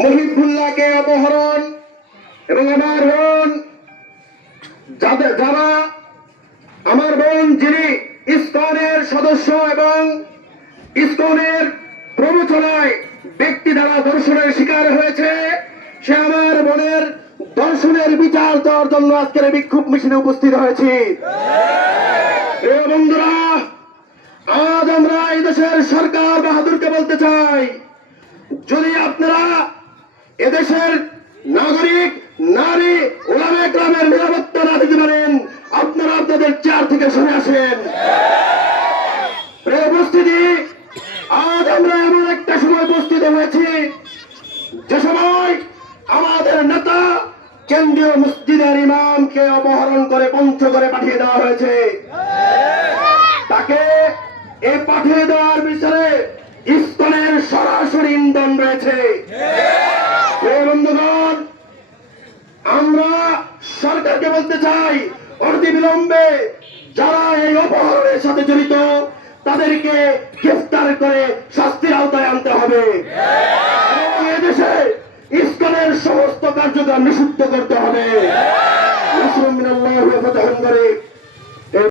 মহিবুল্লাহকে অপহরণ এবং আমার বোন যিনি ইসকনের সদস্য এবং ইসকনের প্রবচনায় ব্যক্তি দ্বারা ধর্ষণের শিকার হয়েছে, সে আমার বোনের ধর্ষণের বিচার দেওয়ার জন্য আজকের বিক্ষোভ মিছিলে উপস্থিত হয়েছি। প্রিয় বন্ধুরা, আজ আমরা এই দেশের সরকার বাহাদুরকে বলতে চাই, যদি আপনারা এদেশের নাগরিক, নারী, ওলামা কেরামের নিরাপত্তা না দিতে পারেন, আপনারা আপনাদের চেয়ার থেকে সরে আসেন। প্রিয় উপস্থিতি, আজ আমরা এমন একটা সময় উপস্থিত হয়েছি যে সময় আমাদের নেতা কেন্দ্রীয় মসজিদের ইমামকে অপহরণ করে পঞ্চগড়ে পাঠিয়ে দেওয়া হয়েছে। তাকে এ পাঠিয়ে দেওয়ার বিষয়ে ইসকনের সরাসরি ইন্ধন রয়েছে। বন্ধুগণ, আমরা সরকারকে বলতে চাই, অনতিবিলম্বে যারা এই অপহরণের সাথে জড়িত তাদেরকে গ্রেফতার করে শাস্তির আওতায় আনতে হবে এবং এদেশে ইসকনের সমস্ত কার্যক্রম নিষিদ্ধ করতে হবে।